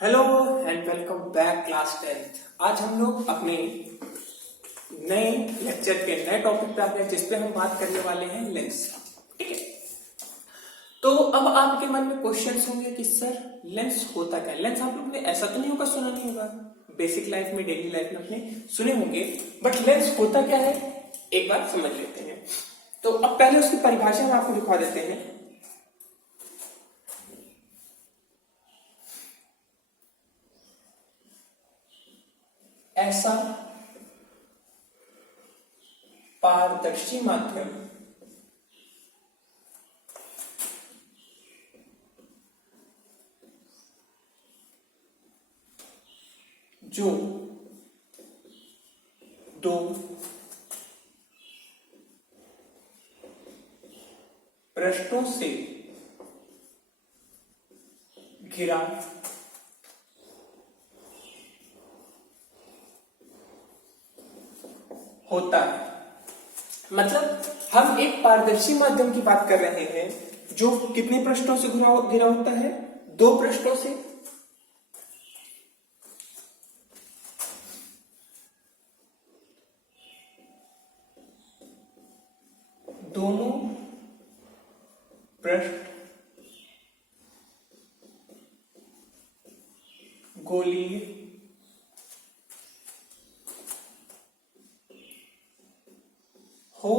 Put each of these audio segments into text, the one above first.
Hello and welcome back class 10th। आज हम लोग अपने नए लेक्चर के नए टॉपिक पे आते हैं जिसपे हम बात करने वाले हैं लेंस। ठीक है, तो अब आपके मन में क्वेश्चंस होंगे कि सर लेंस होता क्या है। लेंस आप लोग ने ऐसा तो नहीं होगा, सुना नहीं होगा, बेसिक लाइफ में डेली लाइफ में अपने सुने होंगे, बट लेंस होता क्या है एक बार समझ लेते हैं। तो अब पहले उसकी परिभाषा हम आपको दिखा देते हैं। ऐसा पारदर्शी माध्यम जो दो पृष्ठों से घिरा होता है। मतलब हम एक पारदर्शी माध्यम की बात कर रहे हैं जो कितने पृष्ठों से घिरा होता है? दो पृष्ठों से। दोनों पृष्ठ गोलीय हो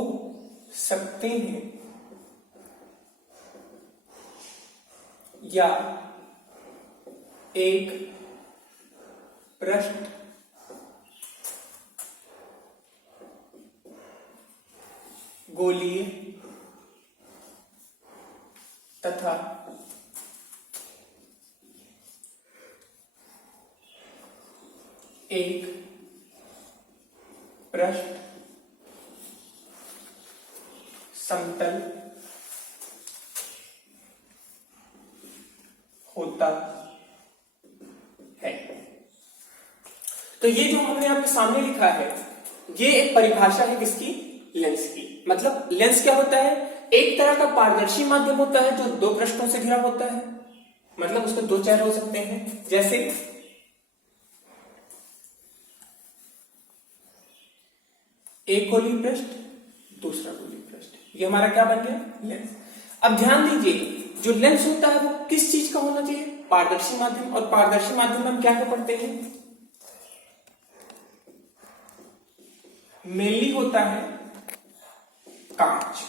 सकते हैं या एक पृष्ठ गोलीय तथा एक पृष्ठ समतल होता है। तो ये जो हमने आपके सामने लिखा है ये एक परिभाषा है किसकी? लेंस की। मतलब लेंस क्या होता है? एक तरह का पारदर्शी माध्यम होता है जो दो पृष्ठों से घिरा होता है। मतलब उसके दो चेहरे हो सकते हैं, जैसे एक गोलीय पृष्ठ दूसरा गोलीय पृष्ठ। ये हमारा क्या बन गया? लेंस। अब ध्यान दीजिए, जो लेंस होता है वो किस चीज का होना चाहिए? पारदर्शी माध्यम। और पारदर्शी माध्यम में हम क्या पढ़ते हैं? मेनली होता है कांच।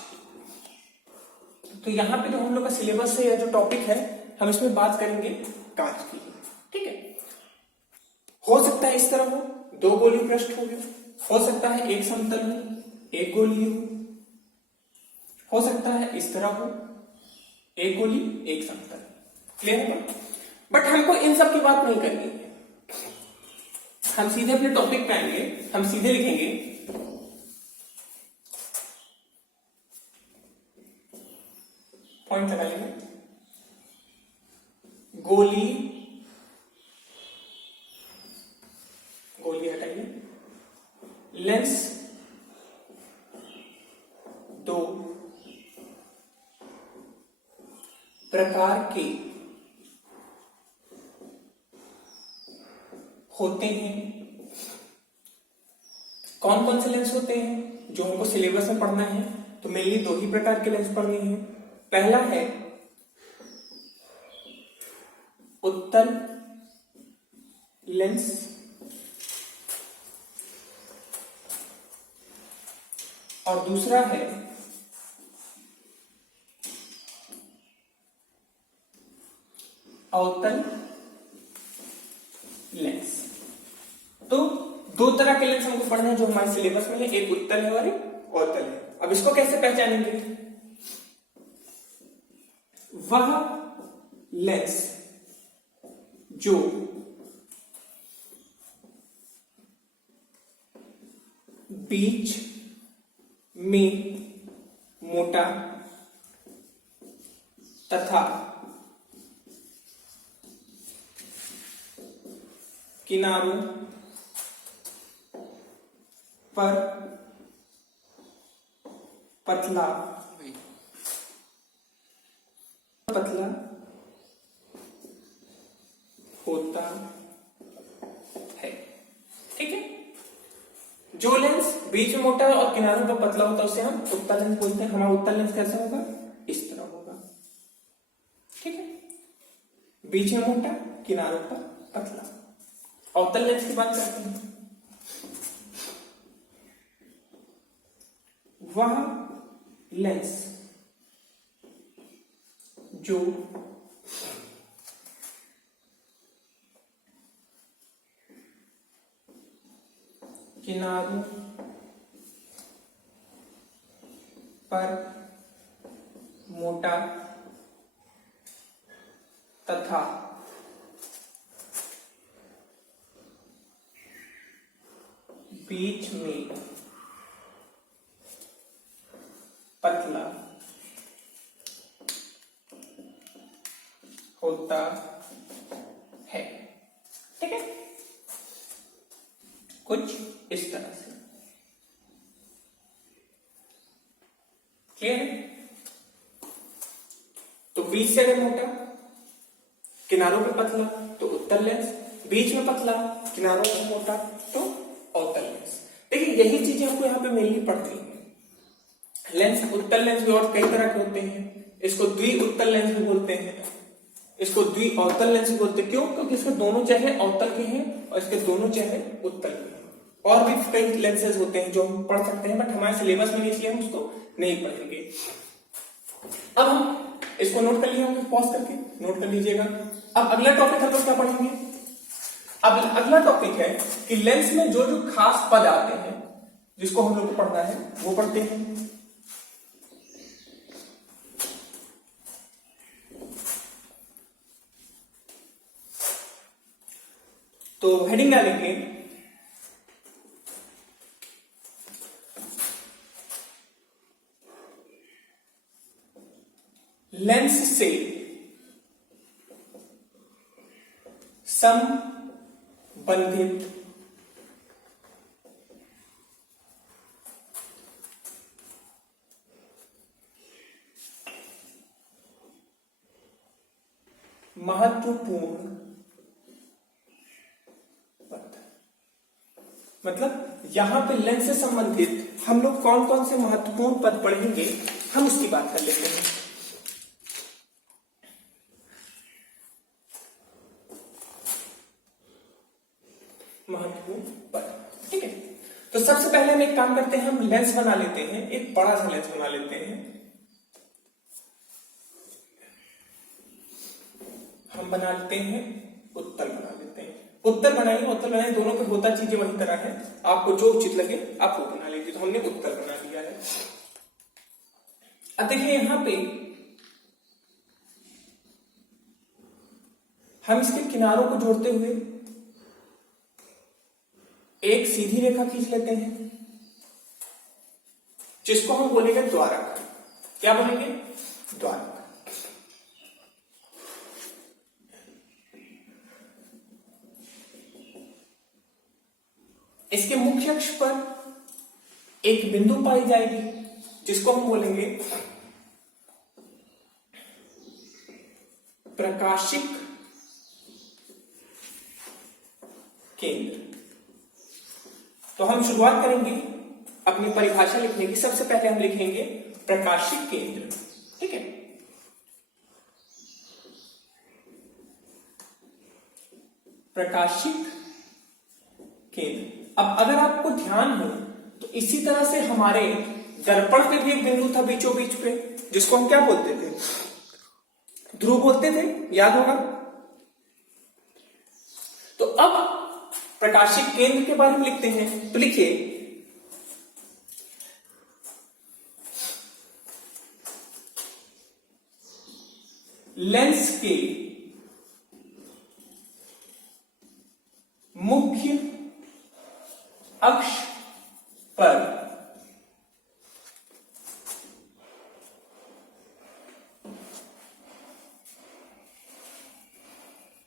तो यहां पे जो हम लोग का सिलेबस है या जो टॉपिक है हम इसमें बात करेंगे कांच की। ठीक है, हो सकता है इस तरह दो गोलीय पृष्ठ हो सकता है एक समतल हो एक गोलीय हो सकता है इस तरह हो एक गोलीय एक समतल। क्लियर है? बट हमको इन सब की बात नहीं करनी है, हम सीधे अपने टॉपिक पे आएंगे। हम सीधे लिखेंगे पॉइंट लगा लेंगे गोलीय हटाइए लेंस दो प्रकार के होते हैं। कौन कौन से लेंस होते हैं जो हमको सिलेबस में पढ़ना है? तो मेनली दो ही प्रकार के लेंस पढ़ने हैं। पहला है उत्तल लेंस और दूसरा है अवतल लेंस। तो दो तरह के लेंस हमको पढ़ना है जो हमारे सिलेबस में है, एक उत्तल है और एक अवतल है। अब इसको कैसे पहचानेंगे? वह लेंस जो बीच में मोटा तथा किनारों पर पतला होता है। ठीक है, जो लेंस बीच में मोटा और किनारों पर पतला होता है उसे हम उत्तल लेंस बोलते हैं। हमारा उत्तल लेंस कैसा होगा, इस तरह होगा। ठीक है, बीच में मोटा, किनारों पर पतला। अवतल लेंस की बात करते हैं। वह लेंस जो किनारों पर मोटा तथा बीच में पतला होता है। ठीक है, कुछ इस तरह से। क्लियर है? तो बीच से अगर मोटा, किनारों पे पतला तो उत्तल लेंस, बीच में पतला, किनारों पे मोटा तो अवतल लेंस। देखिए यही चीजें आपको यहाँ पे मिलनी पड़ती है। लेंस, उत्तल लेंस भी और कई तरह के होते हैं। इसको द्वि उत्तल लेंस भी बोलते हैं, इसको द्वि अवतल लेंस भी बोलते हैं। क्यों? क्योंकि इसके दोनों चेहरे अवतल के हैं और इसके दोनों चेहरे उत्तल के हैं। और भी कई लेंसेज होते हैं जो हम पढ़ सकते हैं, बट हमारे सिलेबस में नहीं, इसलिए हम उसको नहीं पढ़ेंगे। अब हम इसको नोट कर लिए होंगे, पॉज करके नोट कर लीजिएगा। अब अगला टॉपिक हम लोग क्या पढ़ेंगे? अब अगला टॉपिक है कि लेंस में जो जो खास पद आते हैं जिसको हम लोग को पढ़ना है वो पढ़ते हैं। तो हेडिंग डालेंगे लेंस से संबंधित महत्वपूर्ण पद। मतलब यहां पे लेंस से संबंधित हम लोग कौन कौन से महत्वपूर्ण पद पढ़ेंगे, हम उसकी बात कर लेते हैं। महत्वपूर्ण पद। ठीक है, तो सबसे पहले हम एक काम करते हैं, हम लेंस बना लेते हैं, एक बड़ा सा लेंस बना लेते हैं। हम बना लेते हैं उत्तल बना लेते हैं। उत्तल बनाइए, उत्तल बनाइए, दोनों पे होता चीजें वही तरह है, आपको जो उचित लगे आप वो बना लीजिए। तो हमने उत्तल बना लिया है। अब देखिए यहां पे हम इसके किनारों को जोड़ते हुए एक सीधी रेखा खींच लेते हैं जिसको हम बोलेंगे द्वारक। क्या बोलेंगे? द्वारक। इसके मुख्य अक्ष पर एक बिंदु पाई जाएगी जिसको हम बोलेंगे प्रकाशिक केंद्र। तो हम शुरुआत करेंगे अपनी परिभाषा लिखने की। सबसे पहले हम लिखेंगे प्रकाशिक केंद्र। ठीक है, प्रकाशिक केंद्र। अब अगर आपको ध्यान हो तो इसी तरह से हमारे दर्पण पे भी एक बिंदु था बीचों बीच पे, जिसको हम क्या बोलते थे? ध्रुव बोलते थे, याद होगा। तो अब प्रकाशिक केंद्र के बारे में लिखते हैं। तो लिखिए लेंस के मुख्य अक्ष पर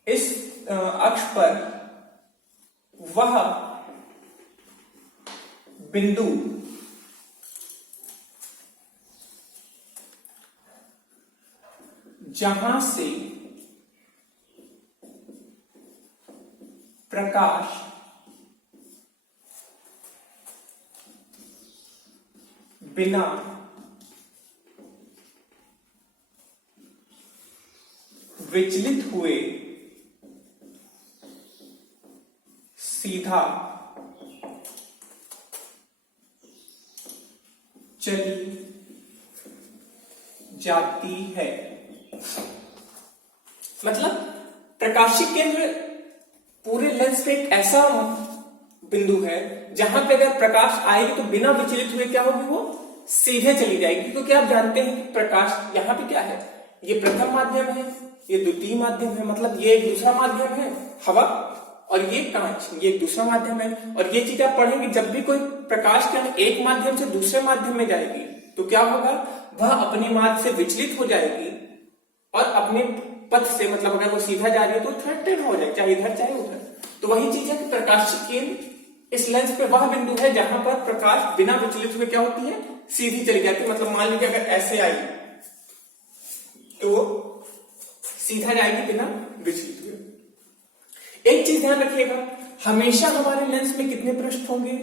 इस अक्ष पर वह बिंदु जहां से प्रकाश बिना विचलित हुए सीधा चली जाती है। मतलब प्रकाशिक केंद्र पूरे लेंस पे एक ऐसा बिंदु है जहां पे अगर प्रकाश आएगी तो बिना विचलित हुए क्या होगी, वो सीधे चली जाएगी। क्योंकि आप जानते हैं कि प्रकाश यहाँ पे क्या है, ये प्रथम माध्यम है, ये द्वितीय माध्यम है, मतलब ये एक दूसरा माध्यम है हवा, और ये कांच, ये एक दूसरा माध्यम है। और ये चीज आप पढ़ेंगे, जब भी कोई प्रकाश किरण एक माध्यम से दूसरे माध्यम में जाएगी तो क्या होगा, वह अपनी मार्ग से विचलित हो जाएगी और अपने पथ से, मतलब अगर वो सीधा जा रही है तो थ्रेटेड हो जाएगी, चाहे इधर चाहे उधर। तो वही चीज है कि प्रकाशिक केंद्र इस लेंस पे वह बिंदु है जहां पर प्रकाश बिना विचलित हुए क्या होती है, सीधी चली जाती है। मतलब मान लीजिए अगर ऐसे आई तो सीधा जाएगी बिना विचलित हुए। एक चीज ध्यान रखिएगा, हमेशा हमारे लेंस में कितने पृष्ठ होंगे,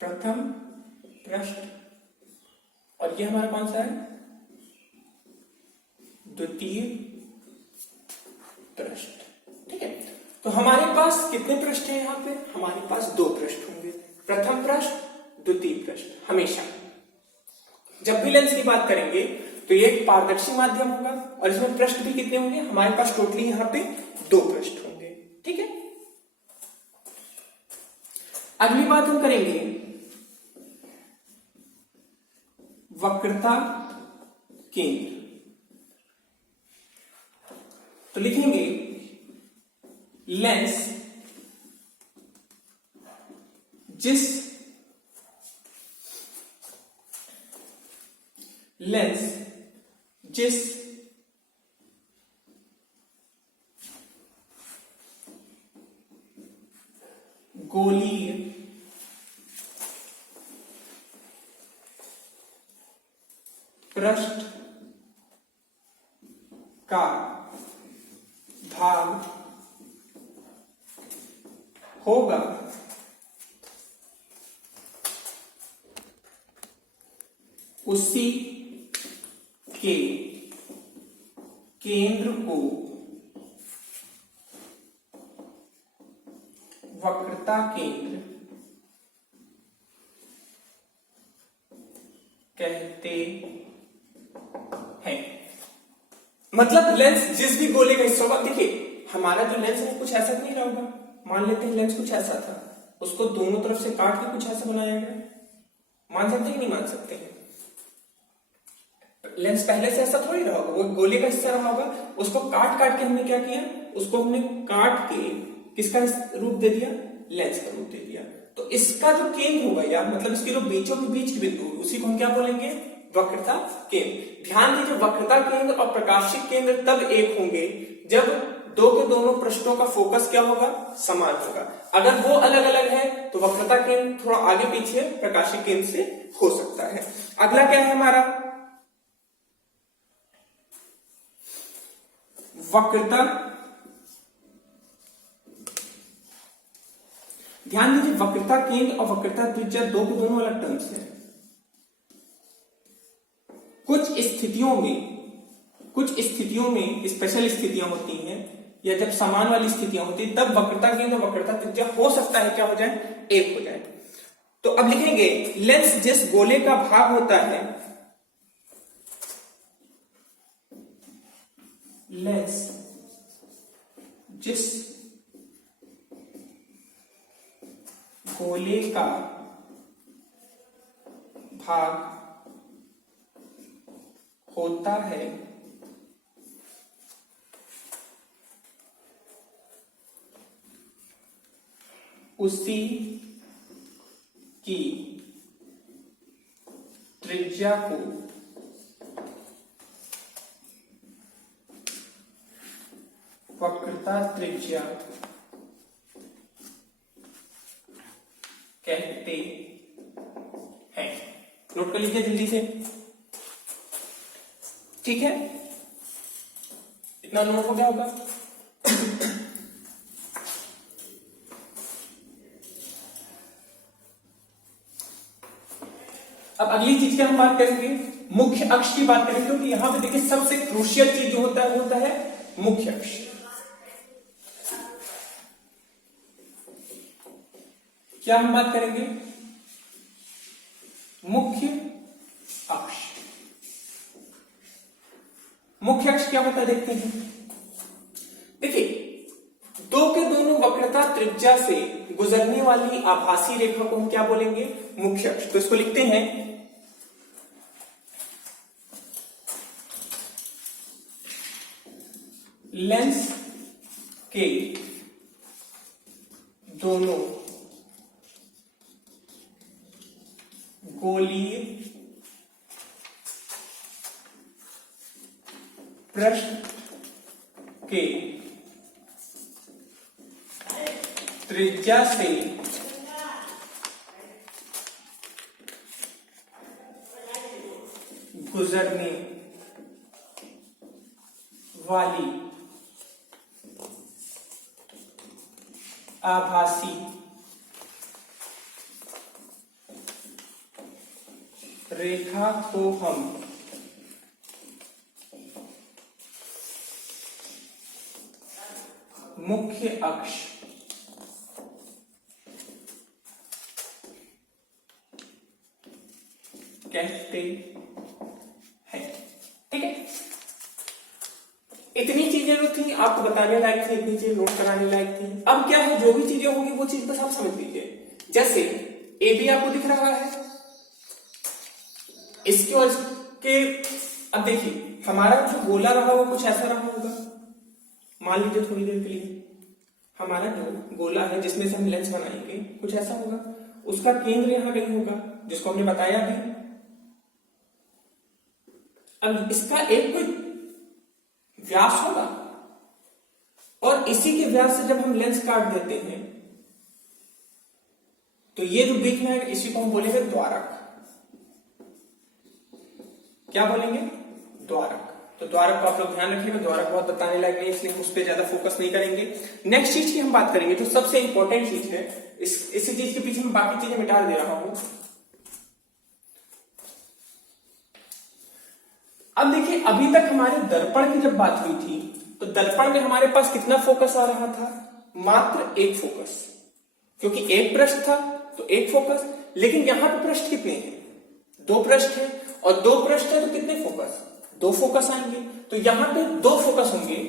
प्रथम पृष्ठ, और ये हमारा कौन सा है, द्वितीय पृष्ठ। ठीक है, तो हमारे पास कितने पृष्ठ हैं, यहां पे हमारे पास 2 पृष्ठ होंगे, प्रथम पृष्ठ, द्वितीय पृष्ठ। हमेशा जब भी लेंस की बात करेंगे तो ये एक पारदर्शी माध्यम होगा और इसमें पृष्ठ भी कितने होंगे, हमारे पास टोटली यहां पे 2 पृष्ठ होंगे। ठीक है, अगली बात हम करेंगे वक्रता केंद्र। तो लिखेंगे लेंस जिस गोलीय पृष्ठ का भाग होगा उसी के केंद्र को वक्रता केंद्र कहते हैं। मतलब लेंस जिस भी गोले का हिस्सा होगा, देखिए हमारा जो लेंस है कुछ ऐसा नहीं रहा होगा, मान लेते हैं लेंस कुछ ऐसा था, उसको दोनों तरफ से काट के कुछ ऐसा बनाया गया, मान सकते हैं कि नहीं मान सकते हैं। लेंस पहले से ऐसा थोड़ी रहा होगा, वो गोले का हिस्सा रहा होगा, उसको काट काट के हमने क्या किया, उसको हमने काट के किसका रूप दे दिया, लेंस का रूप दे दिया। तो इसका जो केंद्र होगा यार, मतलब इसके जो बीचों के बीच की बिंदु, उसी को हम क्या बोलेंगे, वक्रता केंद्र। ध्यान दीजिए, वक्रता केंद्र और प्रकाशिक केंद्र तब एक होंगे जब दो के दोनों पृष्ठों का फोकस क्या होगा, समान होगा। अगर वो अलग अलग है तो वक्रता केंद्र थोड़ा आगे पीछे प्रकाशिक केंद्र से हो सकता है। अगला क्या है हमारा, वक्रता। ध्यान दीजिए, वक्रता केंद्र और वक्रता त्रिज्या दो के दोनों अलग टर्म्स हैं। कुछ स्थितियों में स्पेशल स्थितियां होती हैं, या जब समान वाली स्थितियां होती है तब वक्रता केंद्र और वक्रता त्रिज्या हो सकता है क्या हो जाए, एक हो जाए। तो अब लिखेंगे लेंस जिस गोले का भाग होता है, लेंस जिस गोले का भाग होता है उसी की त्रिज्या को वक्रता त्रिज्या कहते हैं। नोट कर लीजिए जल्दी से, ठीक है। इतना नोट हो गया होगा। अब अगली चीज की हम बात करेंगे, मुख्य अक्ष की बात करेंगे, क्योंकि यहां पे देखिए सबसे क्रूशियल चीज जो होता है वो होता है मुख्य अक्ष। क्या हम बात करेंगे? मुख्य अक्ष। मुख्य अक्ष क्या होता है देखते हैं। देखिए, दो के दोनों वक्रता त्रिज्या से गुजरने वाली आभासी रेखा को हम क्या बोलेंगे? मुख्य अक्ष। तो इसको लिखते हैं लेंस के दोनों गोलीय पृष्ठ के त्रिज्या से गुजरने वाली आभासी रेखा को हम मुख्य अक्ष कहते हैं। ठीक है, इतनी चीजें जो थी आपको बताने लायक थी, इतनी चीजें नोट कराने लायक थी। अब क्या है, जो भी चीजें होंगी वो चीज बस आप समझ लीजिए। जैसे ए बी आपको दिख रहा है, इसके और इसके, अब देखिए हमारा जो गोला रहा वो कुछ ऐसा रहा होगा। मान लीजिए थोड़ी देर के लिए हमारा जो गोला है जिसमें से हम लेंस बनाएंगे कुछ ऐसा होगा, उसका केंद्र यहां कहीं होगा जिसको हमने बताया भी। अब इसका एक कोई व्यास होगा और इसी के व्यास से जब हम लेंस काट देते हैं तो ये जो बीच में है इसी को हम बोलेंगे द्वारक। क्या बोलेंगे? द्वारक। तो द्वारक को आप लोग ध्यान रखिएगा, द्वारक बहुत बताने लायक नहीं, इसलिए उस पर ज्यादा फोकस नहीं करेंगे। नेक्स्ट चीज की हम बात करेंगे जो सबसे इंपॉर्टेंट चीज है, इसी चीज के पीछे मैं बाकी चीजें मिटा दे रहा हूं। अब देखिए, अभी तक हमारे दर्पण की जब बात हुई थी तो दर्पण में हमारे पास कितना फोकस आ रहा था? मात्र एक फोकस, क्योंकि एक पृष्ठ था तो एक फोकस। लेकिन यहां पर पृष्ठ कितने हैं? दो पृष्ठ हैं, और दो पृष्ठ है तो कितने फोकस? दो फोकस आएंगे। तो यहां पे दो फोकस होंगे,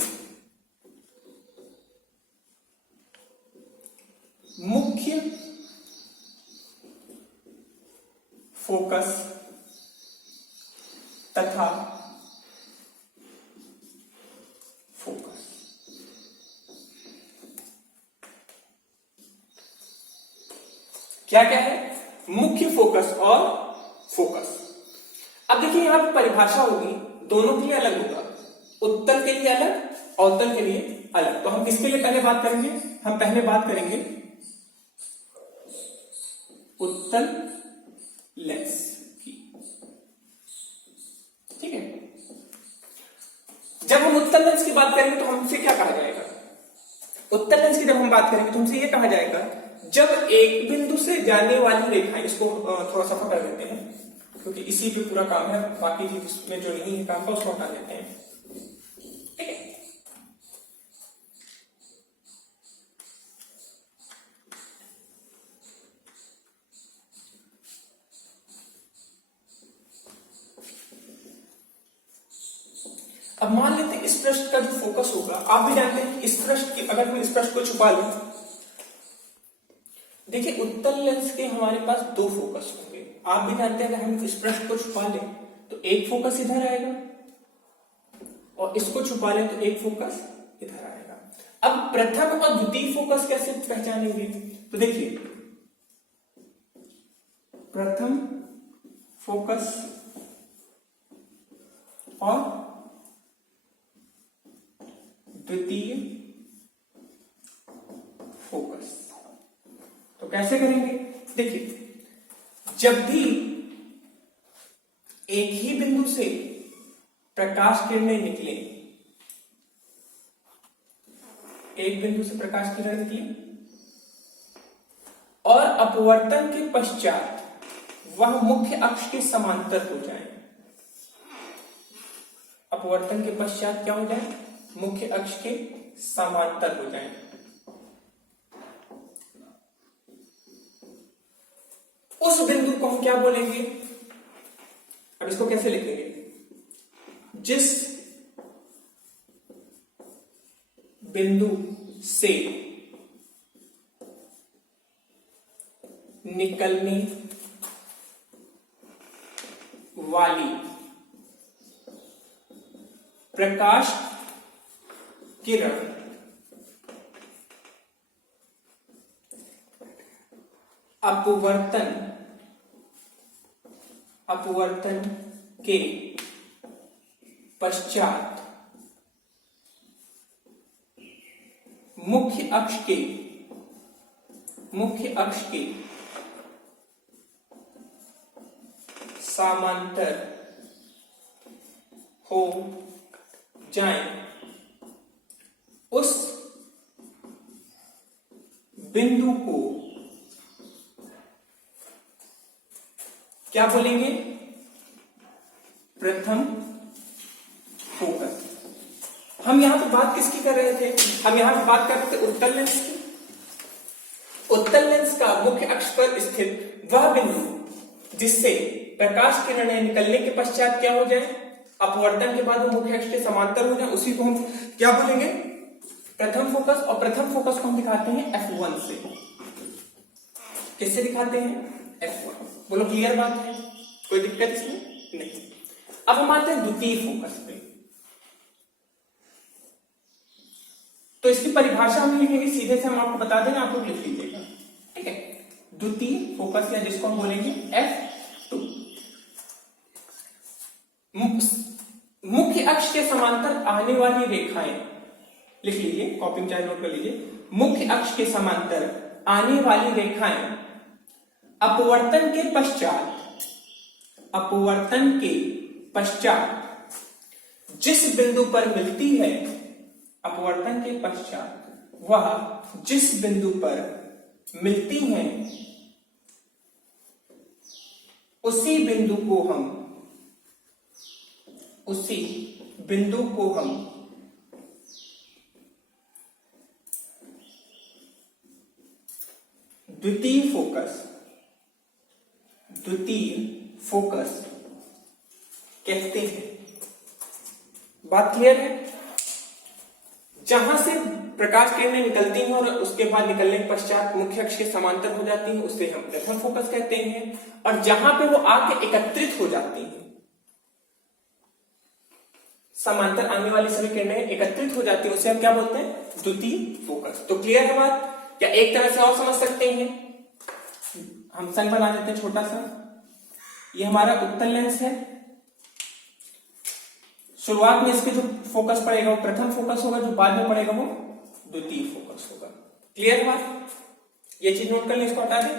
मुख्य फोकस तथा फोकस। क्या क्या है? मुख्य फोकस और फोकस। अब देखिए यहां पर परिभाषा होगी, दोनों के लिए अलग होगा, उत्तल के लिए अलग, अवतल के लिए अलग। तो हम किसके लिए पहले बात करेंगे? हम पहले बात करेंगे उत्तल लेंस की। ठीक है, जब हम उत्तल लेंस की बात करेंगे तो हमसे क्या कहा जाएगा? उत्तल लेंस की जब हम बात करेंगे तो हमसे यह कहा जाएगा, जब एक बिंदु से जाने वाली रेखा, इसको थोड़ा सा हटा देते हैं क्योंकि इसी पे पूरा काम है, बाकी जिसमें जो नहीं है काम का उसको हटा देते हैं। ठीक है, अब मान लेते हैं इस पृष्ठ का जो फोकस होगा, आप भी जानते हैं इस पृष्ठ की, अगर हम इस पृष्ठ को छुपा लें, देखिए उत्तल लेंस के हमारे पास दो फोकस होंगे। आप भी जानते हैं अगर हम इस पृष्ठ को छुपा लें तो एक फोकस इधर आएगा और इसको छुपा लें तो एक फोकस इधर आएगा। अब प्रथम और द्वितीय फोकस कैसे पहचानेंगे? तो देखिए, प्रथम फोकस और द्वितीय फोकस तो कैसे करेंगे? देखिए, जब भी एक ही बिंदु से प्रकाश किरणें निकले एक बिंदु से प्रकाश किरण निकली और अपवर्तन के पश्चात वह मुख्य अक्ष के समांतर हो जाए। अपवर्तन के पश्चात क्या हो जाए? मुख्य अक्ष के समांतर हो जाए। उस बिंदु को हम क्या बोलेंगे? अब इसको कैसे लिखेंगे? जिस बिंदु से निकलने वाली प्रकाश किरण अपवर्तन के पश्चात मुख्य अक्ष के समांतर हो जाएं, उस बिंदु को क्या बोलेंगे? प्रथम फोकस। हम यहां पे बात किसकी कर रहे थे? हम यहां पे बात कर रहे थे उत्तल लेंस की। उत्तल लेंस का मुख्य अक्ष पर स्थित वह बिंदु जिससे प्रकाश किरणें निकलने के पश्चात क्या हो जाए? अपवर्तन के बाद वो मुख्य अक्ष के समांतर हो जाए, उसी को हम क्या बोलेंगे? प्रथम फोकस। और प्रथम फोकस को हम दिखाते हैं F1 से। किससे दिखाते हैं? F1। बोलो क्लियर बात है? कोई दिक्कत इसमें नहीं। अब हम आते हैं द्वितीय फोकस पे। तो इसकी परिभाषा हम लिखेंगे सीधे से, हम आपको बता देंगे, आप लोग लिख लीजिएगा, ठीक है? द्वितीय फोकस या जिसको हम बोलेंगे F2। मुख्य अक्ष के समांतर आने वाली रेखाएं, लिख लीजिए, कॉपी में चाहे नोट कर लीजिए। मुख्य अक्ष के समांतर आने वाली रेखाएं अपवर्तन के पश्चात जिस बिंदु पर मिलती है, अपवर्तन के पश्चात वह जिस बिंदु पर मिलती हैं, उसी बिंदु को हम द्वितीय फोकस कहते हैं। बात क्लियर है? जहां से प्रकाश किरणें निकलती हैं और उसके बाद निकलने के पश्चात मुख्य अक्ष के समांतर हो जाती हैं, उसे हम प्रथम फोकस कहते हैं। और जहां पे वो आके एकत्रित हो जाती हैं, समांतर आने वाली सभी किरणें एकत्रित हो जाती हैं, उसे हम क्या बोलते हैं? द्वितीय फोकस। तो क्लियर है बात? क्या एक तरह से और समझ सकते हैं? हम सन बना देते हैं छोटा सा। ये हमारा उत्तल लेंस है। शुरुआत में इसके जो फोकस पड़ेगा वो प्रथम फोकस होगा, जो बाद में पड़ेगा वो द्वितीय फोकस होगा। क्लियर बात? ये चीज नोट कर लें, इसको हटा दें।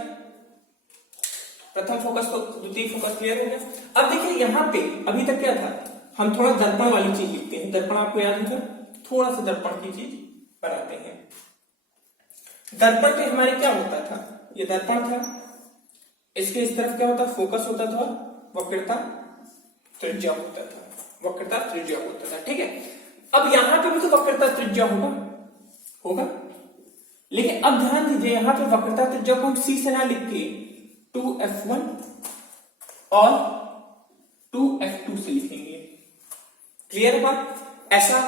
प्रथम फोकस को द्वितीय फोकस। क्लियर हो गया? अब देखिए यहां पे अभी तक क्या था? हम थोड़ा दर्पण वाली चीज लिखते हैं। दर्पण आपको याद होगा, थोड़ा सा दर्पण की चीज बनाते हैं। दर्पण पे हमारे क्या होता था? ये दर्पण था, इसके इस तरफ क्या होता? फोकस होता था, वक्रता त्रिज्या होता था। वक्रता त्रिज्या होता था, ठीक है? अब यहां पे भी तो वक्रता त्रिज्या होगा। लेकिन अब ध्यान दीजिए, यहां पे वक्रता त्रिज्या को हम C से ना लिख के 2F1 और 2F2 से लिखेंगे। क्लियर बात? ऐसा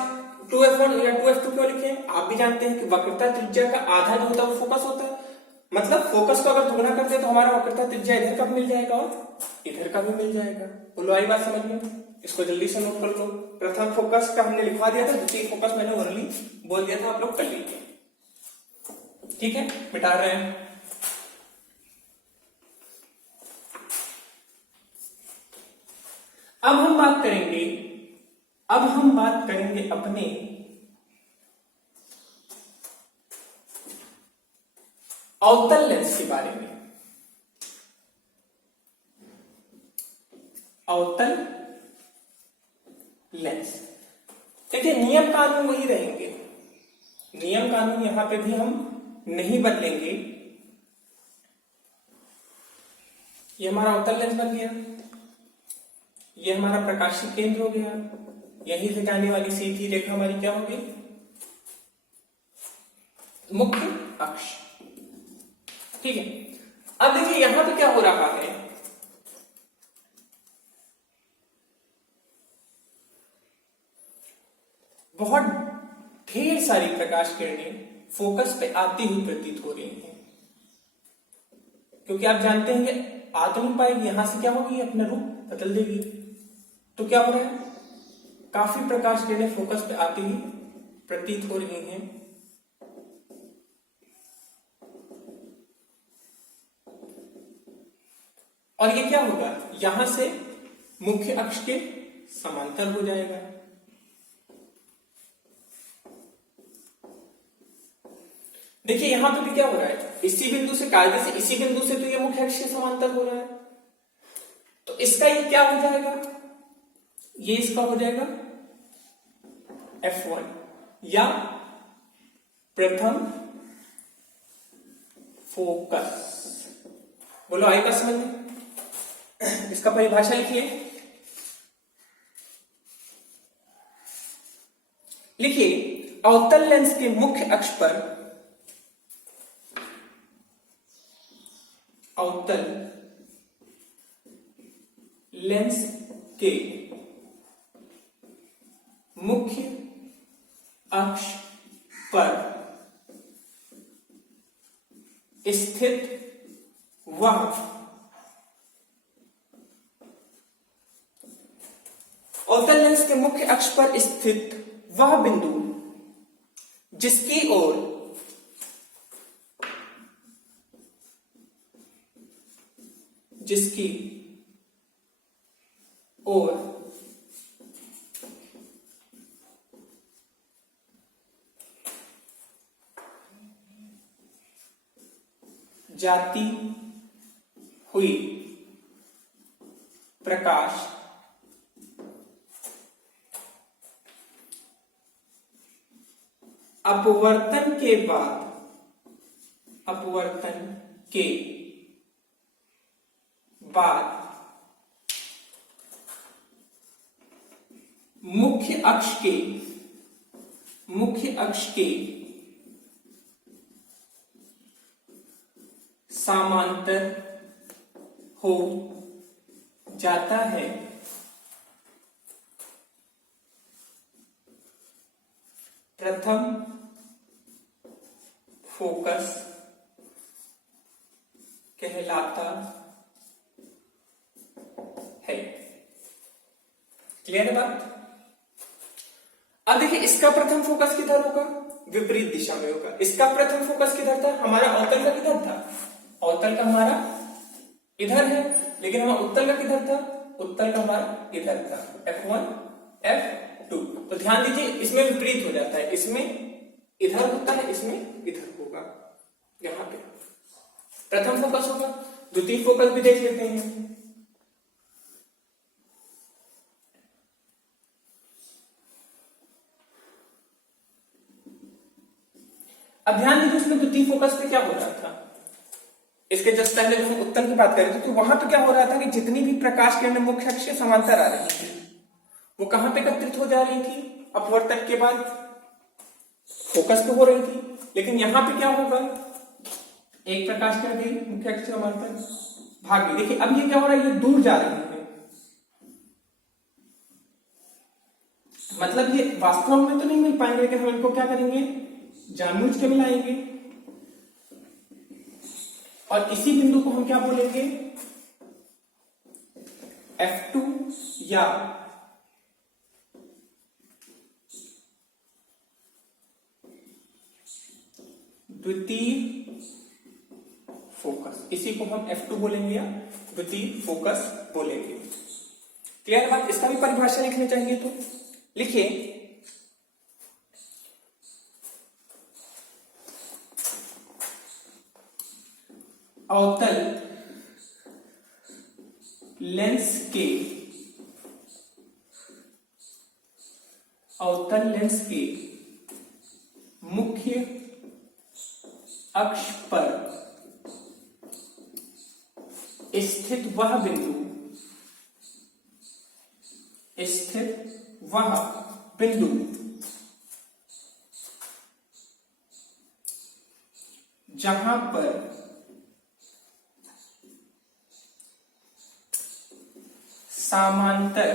2F1 या 2F2 क्यों लिखे? आप भी जानते हैं कि वक्रता त्रिज्या का आधा जो होता है वो फोकस होता है। मतलब फोकस को अगर दोगुना करते हैं तो हमारा वक्रता त्रिज्या इधर का भी मिल जाएगा और इधर का भी मिल जाएगा। बोलो आई बात समझ में? इसको जल्दी से नोट कर लो। प्रथम फोकस का हमने लिखवा दिया था, द्वितीय फोकस मैंने ओरली बोल दिया था, आप लोग कर लीजिए, ठीक है? मिटा रहे हैं। अब हम बात करेंगे अपने अवतल लेंस के बारे में। अवतल लेंस, देखिए नियम कानून वही रहेंगे। नियम कानून यहां पे भी हम नहीं बदलेंगे। ये हमारा अवतल लेंस बन गया, ये हमारा प्रकाशीय केंद्र हो गया, यहीं से जाने वाली सीधी रेखा हमारी क्या होगी, मुख्य अक्ष। ठीक है, अब देखिए यहां पे क्या हो रहा है, बहुत ढेर सारी प्रकाश किरणें फोकस पे आती हुई प्रतीत हो रही हैं, क्योंकि आप जानते हैं कि आ तो नहीं पाएगी, यहां से क्या होगी, अपना रूप बदल देगी। तो क्या हो रहा है, काफी प्रकाश किरणें फोकस पे आती हुई प्रतीत हो रही हैं। और ये क्या होगा, यहां से मुख्य अक्ष के समांतर हो जाएगा। देखिए यहां पे भी क्या हो रहा है, इसी बिंदु से, कायदे से इसी बिंदु से तो ये मुख्य अक्ष के समांतर हो रहा है, तो इसका ये क्या हो जाएगा, ये इसका हो जाएगा F1 या प्रथम फोकस। बोलो आएगा समझ में? इसका परिभाषा लिखिए, लिखिए अवतल लेंस के मुख्य अक्ष पर, अवतल लेंस के मुख्य अक्ष पर स्थित वह अवतल लेंस के मुख्य अक्ष पर स्थित वह बिंदु जिसकी ओर जाती हुई प्रकाश अपवर्तन के बाद मुख्य अक्ष के समांतर हो जाता है। प्रथम फोकस कहलाता है। क्लियर है बात? अब देखिए इसका प्रथम फोकस किधर होगा, विपरीत दिशा में होगा। इसका प्रथम फोकस किधर था, हमारा अवतल का किधर था, अवतल का हमारा इधर है, लेकिन हमारा उत्तल का किधर था, उत्तल का हमारा इधर था, F1 F2। तो ध्यान दीजिए इसमें विपरीत हो जाता है, इसमें इधर होता है, इसमें इधर होगा। यहां पे प्रथम फोकस होगा, द्वितीय फोकस भी देख लेते हैं। अब ध्यान दीजिए इसमें द्वितीय फोकस पे क्या हो रहा था, इसके जस्ट पहले जब हम उत्तल की बात कर रहे थे तो वहां तो क्या हो रहा था कि जितनी भी प्रकाश किरणें मुख्य अक्ष के समांतर आ रही थी वो कहां पे एकत्रित हो जा रही थी, अपवर्तन के बाद फोकस तो हो रही थी, लेकिन यहां पे क्या होगा, एक प्रकाश किरण गई मुख्य अक्ष के समांतर भाग गई। देखिए अब ये क्या हो रहा है, ये दूर जा रही है, मतलब ये वास्तव में तो नहीं मिल पाएंगे, लेकिन हम इनको क्या करेंगे, जानबूझ के मिलाएंगे, और इसी बिंदु को हम क्या बोलेंगे, F2 या द्वितीय फोकस, इसी को हम F2 बोलेंगे या द्वितीय फोकस बोलेंगे। क्लियर बात? इसका भी परिभाषा लिखनी चाहिए, तो लिखिए अवतल लेंस के मुख्य अक्ष पर स्थित वह बिंदु जहां पर समांतर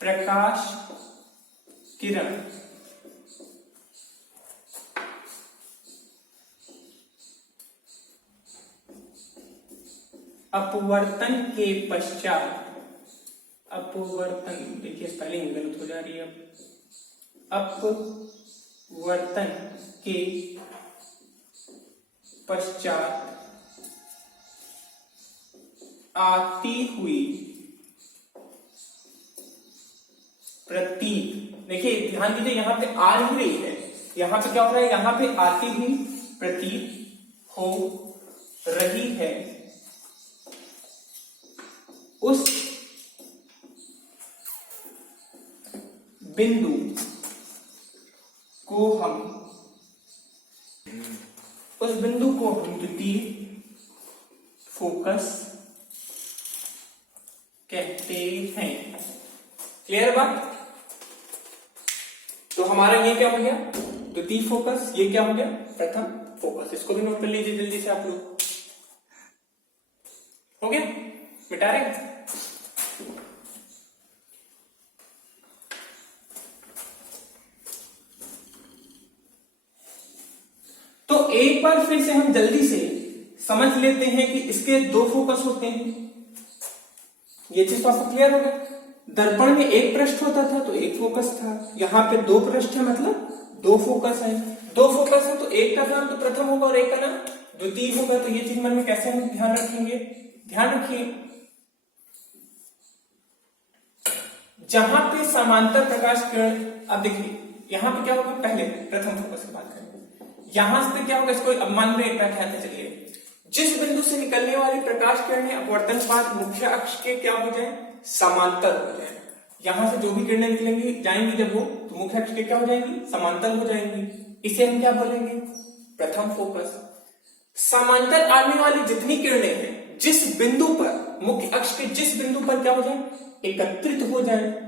प्रकाश किरण अपवर्तन के पश्चात, अपवर्तन देखिए स्पेलिंग गलत हो जा रही है, अपवर्तन के पश्चात आती हुई प्रतीत, देखिए ध्यान दीजिए यहां पे आ नहीं रही है, यहां पे क्या हो रहा है, यहां पे आती हुई प्रतीत हो रही है उस बिंदु को हम द्वितीय फोकस कहते हैं। क्लियर बात? तो हमारा ये क्या हो गया, द्वितीय फोकस, ये क्या हो गया, प्रथम फोकस। इसको भी नोट कर लीजिए जल्दी से आप लोग। हो गया, मिटा रहे। तो एक बार फिर से हम जल्दी से समझ लेते हैं कि इसके दो फोकस होते हैं। ये चीज तो आपको क्लियर हो गया। दर्पण में एक पृष्ठ होता था तो एक फोकस था, यहाँ पे दो पृष्ठ है मतलब दो फोकस है। दो फोकस है तो एक का नाम तो प्रथम होगा और एक का नाम द्वितीय होगा। तो ये चीज मन में कैसे हम ध्यान रखेंगे, ध्यान रखिए, जहां पे समांतर प्रकाश किरण, अब देखिए यहां पे क्या होगा, पहले प्रथम फोकस की बात करेंगे, यहां से क्या होगा, इसको अब मान में बैठाते चलिए। जिस बिंदु से निकलने वाली प्रकाश किरणें अपवर्तन पाथ मुख्य अक्ष के क्या हो जाए, समांतर हो जाए। यहां से जो भी किरणें निकलेंगी जाएंगी जब वो, तो मुख्य अक्ष के क्या हो जाएंगी, समांतर हो जाएंगी। इसे हम क्या बोलेंगे, प्रथम फोकस। समांतर आने वाली जितनी किरणें हैं जिस बिंदु पर, मुख्य अक्ष के जिस बिंदु पर क्या हो जाए, एकत्रित हो जाए।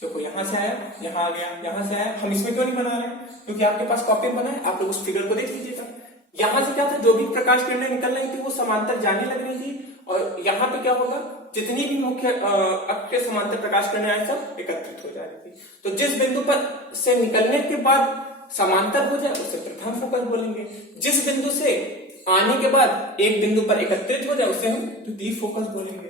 देखो यहां से आया, यहां आ गया, यहां से आया। हम इसमें क्यों नहीं बना रहे हैं, क्योंकि आपके पास कॉपी बना है, आप लोग उस फिगर को देख लीजिएगा। यहां से क्या था, जो भी प्रकाश किरणें निकल रही थी वो समांतर जाने लग रही थी, और यहाँ पे क्या होगा, जितनी भी मुख्य अक्ष के समांतर प्रकाश किरणें आए सब एकत्रित हो जाएगी। तो जिस बिंदु पर से निकलने के बाद समांतर हो जाए उसे प्रथम फोकस बोलेंगे। जिस बिंदु से आने के बाद एक बिंदु पर एकत्रित हो जाए उसे हम द्वितीय फोकस बोलेंगे।